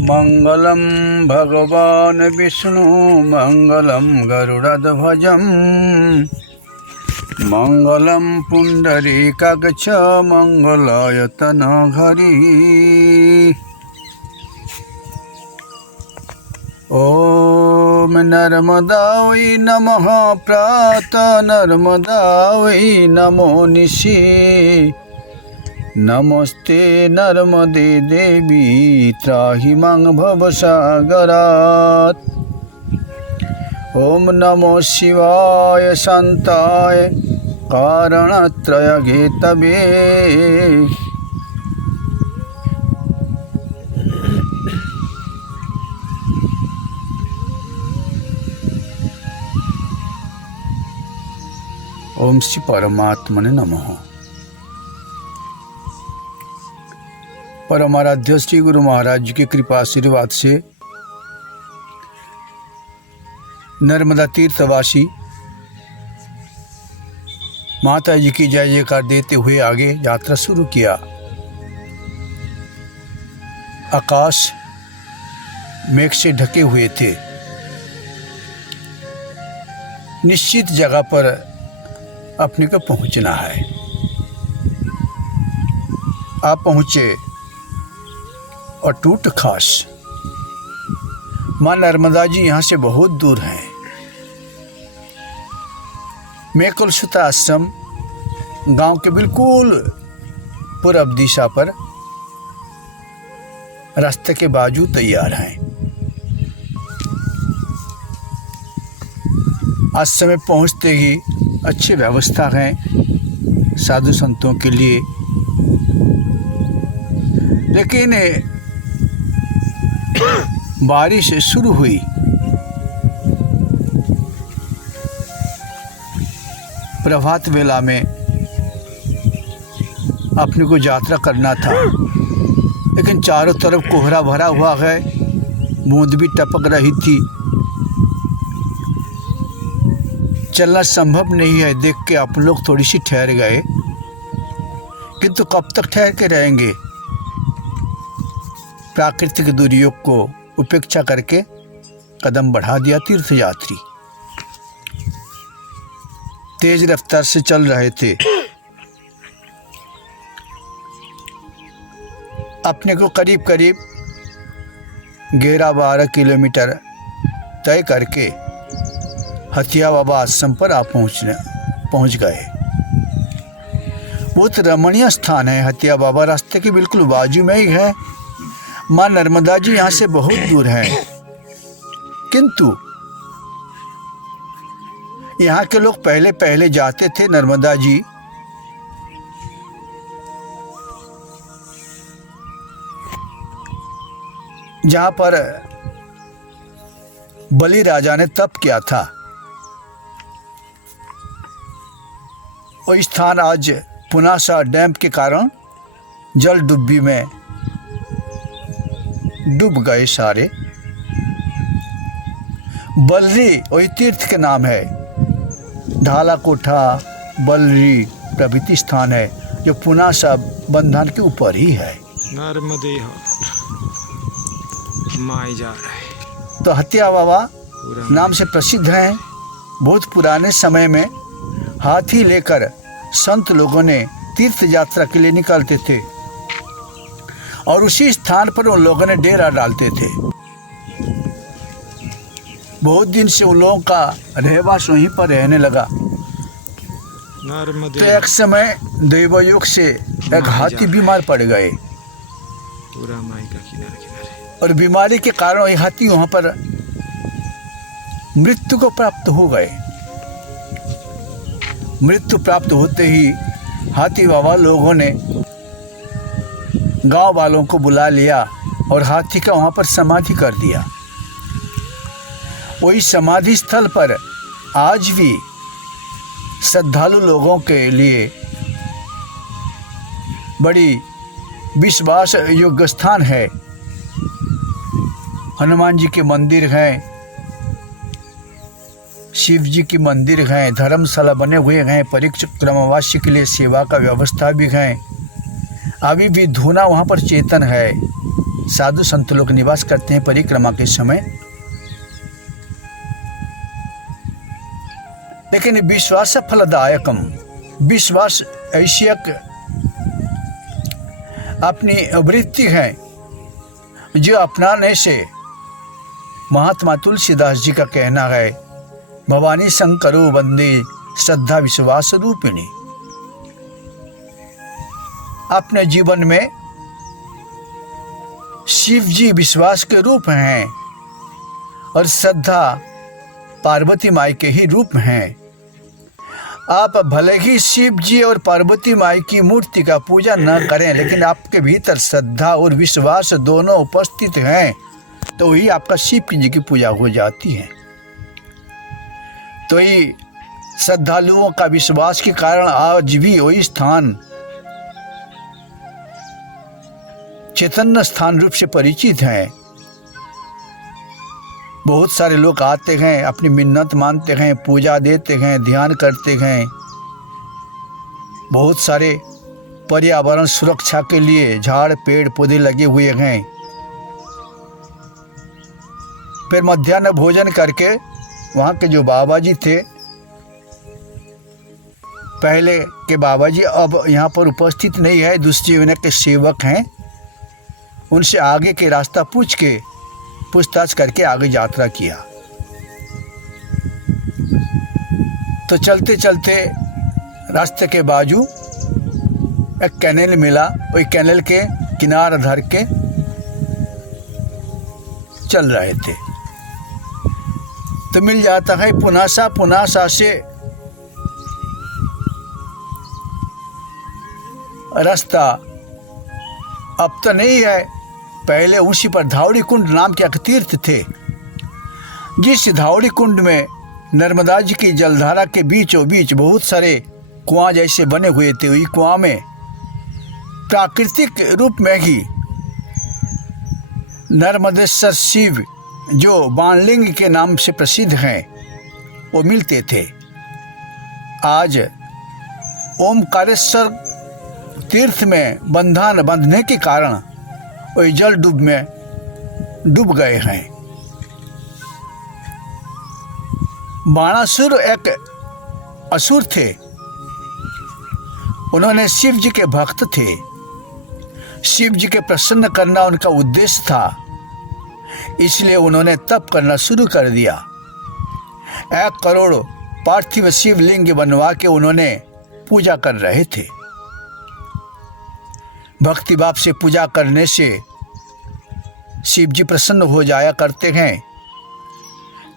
मंगलम भगवान विष्णु मंगलम गरुड़ध्वजम मंगलम पुंडरीकाक्ष मंगलाय तनहरि। ओम नर्मदायै नमः प्रातः नर्मदायै नमो निशि। नमस्ते नर्मदे देवी त्राहि मां भवसागरात्। ओम नमो शिवाय शांताय कारणत्रय घेतवे। ओम श्री परमात्मने नमः। परमाराध्य श्री गुरु महाराज जी की कृपा आशीर्वाद से नर्मदा तीर्थवासी माता जी की जय जयकार देते हुए आगे यात्रा शुरू किया। आकाश मेघ से ढके हुए थे। निश्चित जगह पर अपने को पहुंचना है। आप पहुंचे और टूट खास। माँ नर्मदा जी यहाँ से बहुत दूर हैं। मैं कुलसुता आश्रम गांव के बिल्कुल पूर्व दिशा पर रास्ते के बाजू तैयार हैं। आश्रम में पहुँचते ही अच्छी व्यवस्था है साधु संतों के लिए, लेकिन बारिश शुरू हुई। प्रभात वेला में अपने को यात्रा करना था, लेकिन चारों तरफ कोहरा भरा हुआ है, बूंद भी टपक रही थी। चलना संभव नहीं है। देख के आप लोग थोड़ी सी ठहर गए, किंतु कब तक ठहर के रहेंगे। प्राकृतिक दुर्योग को उपेक्षा करके कदम बढ़ा दिया तीर्थयात्री। तेज रफ्तार से चल रहे थे। अपने को करीब करीब 11-12 किलोमीटर तय करके हथिया बाबा आश्रम पर आप पहुंच गए। बहुत रमणीय स्थान है हथिया बाबा, रास्ते के बिल्कुल बाजू में ही है। माँ नर्मदा जी यहाँ से बहुत दूर हैं, किंतु यहाँ के लोग पहले पहले जाते थे नर्मदा जी। जहाँ पर बलि राजा ने तप किया था, वो स्थान आज पुनासा डैम के कारण जल डुब्बी में डूब गए सारे। बलरी वही तीर्थ के नाम है। ढाला कोठा बलरी प्रभृति स्थान है जो पुनासा बंधन के ऊपर ही है। नर्मदे माई जा रहा है। तो हथिया बाबा नाम से प्रसिद्ध हैं। बहुत पुराने समय में हाथी लेकर संत लोगों ने तीर्थ यात्रा के लिए निकलते थे और उसी स्थान पर उन लोगों ने डेरा डालते थे। बहुत दिन से उन लोगों का रहवास वहीं पर रहने लगा। तो एक समय दैवयोग से एक हाथी बीमार पड़ गए और बीमारी के कारण वही हाथी वहां पर मृत्यु को प्राप्त हो गए। मृत्यु प्राप्त होते ही हाथी बाबा लोगों ने गांव वालों को बुला लिया और हाथी का वहां पर समाधि कर दिया। वही समाधि स्थल पर आज भी श्रद्धालु लोगों के लिए बड़ी विश्वास योग्य स्थान है। हनुमान जी के मंदिर हैं, शिव जी की मंदिर हैं, धर्मशाला बने हुए हैं, परिक्रमावासी के लिए सेवा का व्यवस्था भी है। अभी भी धूना वहाँ पर चेतन है। साधु संत लोग निवास करते हैं परिक्रमा के समय। लेकिन विश्वास फलदायकम, विश्वास ऐसी एक अपनी वृत्ति है जो अपनाने से महात्मा तुलसीदास जी का कहना है, भवानी शंकरो वंदे श्रद्धा विश्वास रूपिणी। अपने जीवन में शिव जी विश्वास के रूप हैं और श्रद्धा पार्वती माई के ही रूप हैं। आप भले ही शिव जी और पार्वती माई की मूर्ति का पूजा न करें, लेकिन आपके भीतर श्रद्धा और विश्वास दोनों उपस्थित हैं तो ही आपका शिव जी की पूजा हो जाती है। तो ही श्रद्धालुओं का विश्वास के कारण आज भी वही स्थान चैतन्य स्थान रूप से परिचित है। बहुत सारे लोग आते हैं, अपनी मिन्नत मानते हैं, पूजा देते हैं, ध्यान करते हैं। बहुत सारे पर्यावरण सुरक्षा के लिए झाड़ पेड़ पौधे लगे हुए हैं। फिर मध्याह्न भोजन करके वहाँ के जो बाबा जी थे, पहले के बाबा जी अब यहाँ पर उपस्थित नहीं है, दूसरे उन्हें के सेवक हैं, उनसे आगे के रास्ता पूछताछ करके आगे यात्रा किया। तो चलते चलते रास्ते के बाजू एक कैनल मिला। वही कैनल के किनारे धर के चल रहे थे तो मिल जाता है पुनासा। पुनासा से रास्ता अब तो नहीं है, पहले उसी पर धावड़ी कुंड नाम के एक तीर्थ थे, जिस धावड़ी कुंड में नर्मदा जी की जलधारा के बीचों बीच बहुत सारे कुआं जैसे बने हुए थे। वही कुआं में प्राकृतिक रूप में ही नर्मदेश्वर शिव जो बाणलिंग के नाम से प्रसिद्ध हैं वो मिलते थे। आज ओमकारेश्वर तीर्थ में बंधन बंधने के कारण वही जल डूब गए हैं। बाणासुर एक असुर थे, उन्होंने शिव जी के भक्त थे। शिव जी के प्रसन्न करना उनका उद्देश्य था, इसलिए उन्होंने तप करना शुरू कर दिया। 1 करोड़ पार्थिव शिवलिंग बनवा के उन्होंने पूजा कर रहे थे। भक्ति भाव से पूजा करने से शिव जी प्रसन्न हो जाया करते हैं।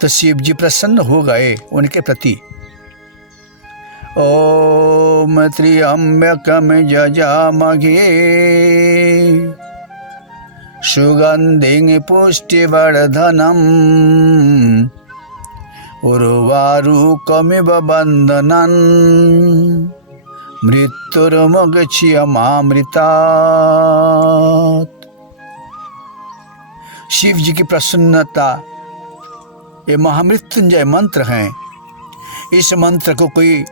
तो शिव जी प्रसन्न हो गए उनके प्रति। ओम त्र्यंबकम यजामहे सुगंधिं पुष्टिवर्धनम् उर्वारुकमिव बन्धनन् मृत्युर्मुक्षीयमामृतात्। शिव जी की प्रसन्नता ये महामृत्युंजय मंत्र हैं। इस मंत्र को कोई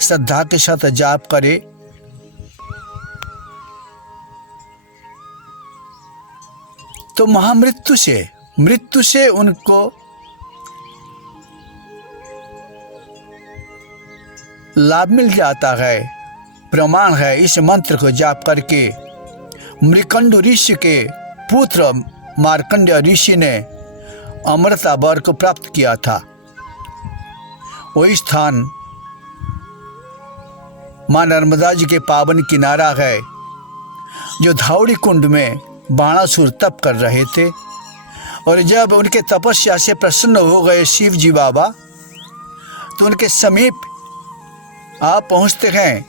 श्रद्धा के साथ जाप करे तो मृत्यु से उनको लाभ मिल जाता है। प्रमाण है, इस मंत्र को जाप करके मृकंडु ऋषि के पुत्र मार्कंडेय ऋषि ने अमृता वर को प्राप्त किया था। वही स्थान माँ नर्मदा जी के पावन किनारा है, जो धावड़ी कुंड में बाणासुर तप कर रहे थे। और जब उनके तपस्या से प्रसन्न हो गए शिव जी बाबा, तो उनके समीप आप पहुँचते हैं।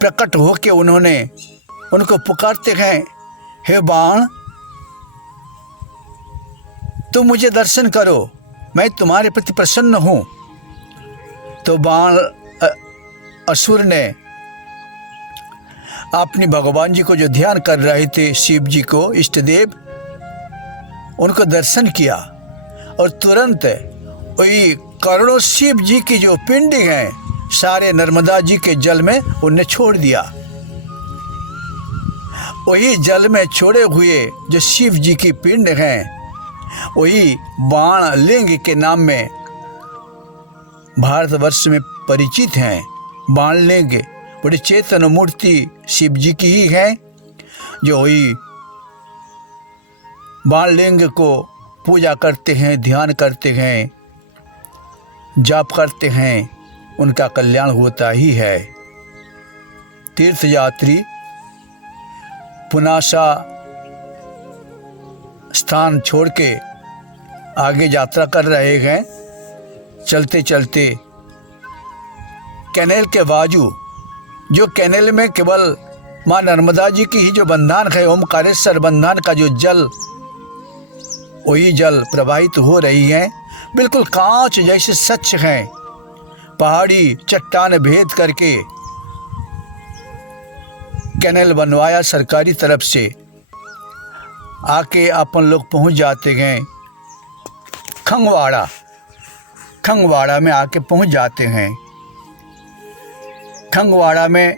प्रकट होके उन्होंने उनको पुकारते हैं, हे बाण, तुम मुझे दर्शन करो, मैं तुम्हारे प्रति प्रसन्न हूँ। तो बाण असुर ने अपनी भगवान जी को जो ध्यान कर रहे थे, शिव जी को, इष्ट देव, उनको दर्शन किया और तुरंत वही करोड़ों शिव जी की जो पिंड हैं सारे नर्मदा जी के जल में उन्हें छोड़ दिया। वही जल में छोड़े हुए जो शिव जी की पिंड हैं, वही बाण लिंग के नाम में भारतवर्ष में परिचित हैं। बाण लिंग बड़ी चेतन मूर्ति शिव जी की ही है, जो वही बाण लिंग को पूजा करते हैं, ध्यान करते हैं, जाप करते हैं, उनका कल्याण होता ही है। तीर्थयात्री पुनासा स्थान छोड़ के आगे यात्रा कर रहे हैं। चलते चलते कैनेल के बाजू, जो कैनेल में केवल माँ नर्मदा जी की ही जो बंधान है, ओमकारेश्वर बंधान का जो जल, वही जल प्रवाहित हो रही है। बिल्कुल कांच जैसे स्वच्छ हैं। पहाड़ी चट्टान भेद करके कैनेल बनवाया सरकारी तरफ से। आके अपन लोग पहुंच जाते हैं खंगवाड़ा में आके पहुंच जाते हैं। खंगवाड़ा में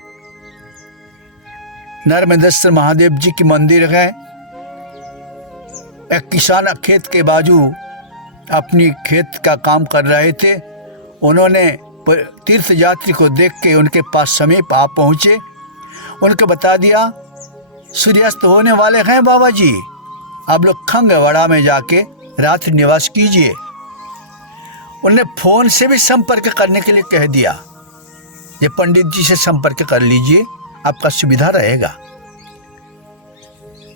नर्मदेश्वर महादेव जी की मंदिर है। एक किसान खेत के बाजू अपनी खेत का काम कर रहे थे। उन्होंने तीर्थ यात्री को देख के उनके पास समीप आ पहुँचे। उनको बता दिया सूर्यास्त होने वाले हैं बाबा जी, आप लोग खंगवाड़ा में जाके रात्रि निवास कीजिए। उन्हें फ़ोन से भी संपर्क करने के लिए कह दिया, ये पंडित जी से संपर्क कर लीजिए, आपका सुविधा रहेगा।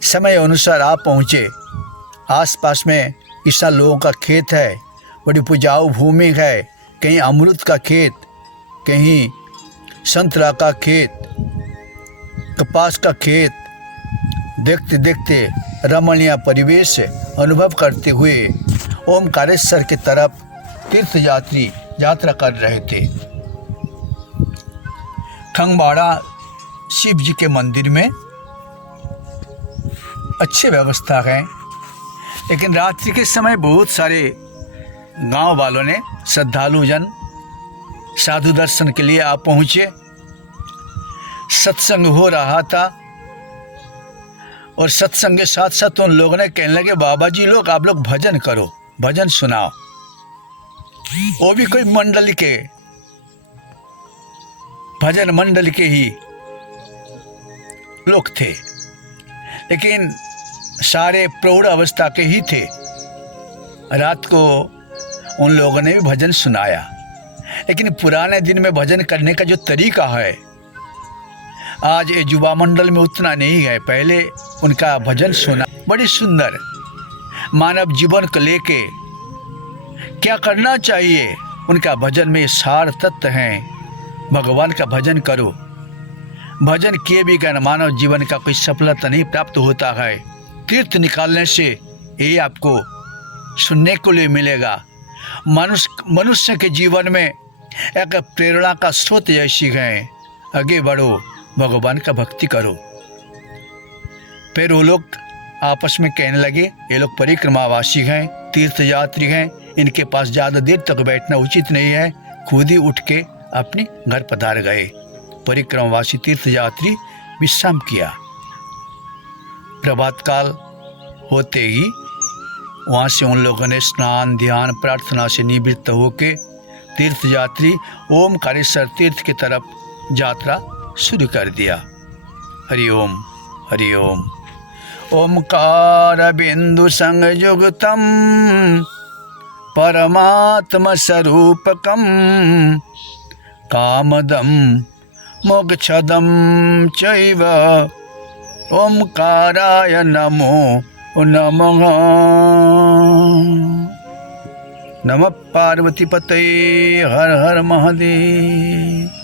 समय अनुसार आप पहुँचे। आसपास में किसान लोगों का खेत है, बड़ी उपजाऊ भूमि है। कहीं अमरूद का खेत, कहीं संतरा का खेत, कपास का खेत। देखते देखते रमणीय परिवेश अनुभव करते हुए ओमकारेश्वर की तरफ तीर्थयात्री यात्रा कर रहे थे। खंगवाड़ा शिव जी के मंदिर में अच्छी व्यवस्था है, लेकिन रात्रि के समय बहुत सारे गांव वालों ने, श्रद्धालु जन साधु दर्शन के लिए आ पहुँचे। सत्संग हो रहा था और सत्संग के साथ साथ उन लोगों ने कहने लगे, बाबा जी लोग आप लोग भजन करो, भजन सुनाओ। वो भी कोई मंडल के, भजन मंडल के ही लोग थे, लेकिन सारे प्रौढ़ अवस्था के ही थे। रात को उन लोगों ने भी भजन सुनाया, लेकिन पुराने दिन में भजन करने का जो तरीका है, आज ये युवा मंडल में उतना नहीं है। पहले उनका भजन सुना बड़ी सुंदर, मानव जीवन को लेके क्या करना चाहिए, उनका भजन में सार तत्व हैं। भगवान का भजन करो, भजन किए भी कर मानव जीवन का कोई सफलता नहीं प्राप्त होता है। तीर्थ निकालने से यही आपको सुनने को लिए मिलेगा। मनुष्य के जीवन में एक प्रेरणा का स्रोत जैसी है। आगे बढ़ो, भगवान का भक्ति करो। फिर वो लोग आपस में कहने लगे, ये लोग परिक्रमावासी हैं, तीर्थ यात्री हैं, इनके पास ज़्यादा देर तक बैठना उचित नहीं है। खुद ही उठ के अपने घर पधार गए। परिक्रमावासी तीर्थ यात्री विश्राम किया। प्रभात काल होते ही वहाँ से उन लोगों ने स्नान, ध्यान, प्रार्थना से निवृत्त होके तीर्थ यात्री ओमकारेश्वर तीर्थ की तरफ यात्रा शुरू कर दिया। हरि ओम, हरि ओम। ओमकार बिंदु संयुक्तम परमात्म स्वरूपकम कामदम मोक्षदम चैव ओमकाराय नमो नमः। नमः पार्वती पतये, हर हर महादेव।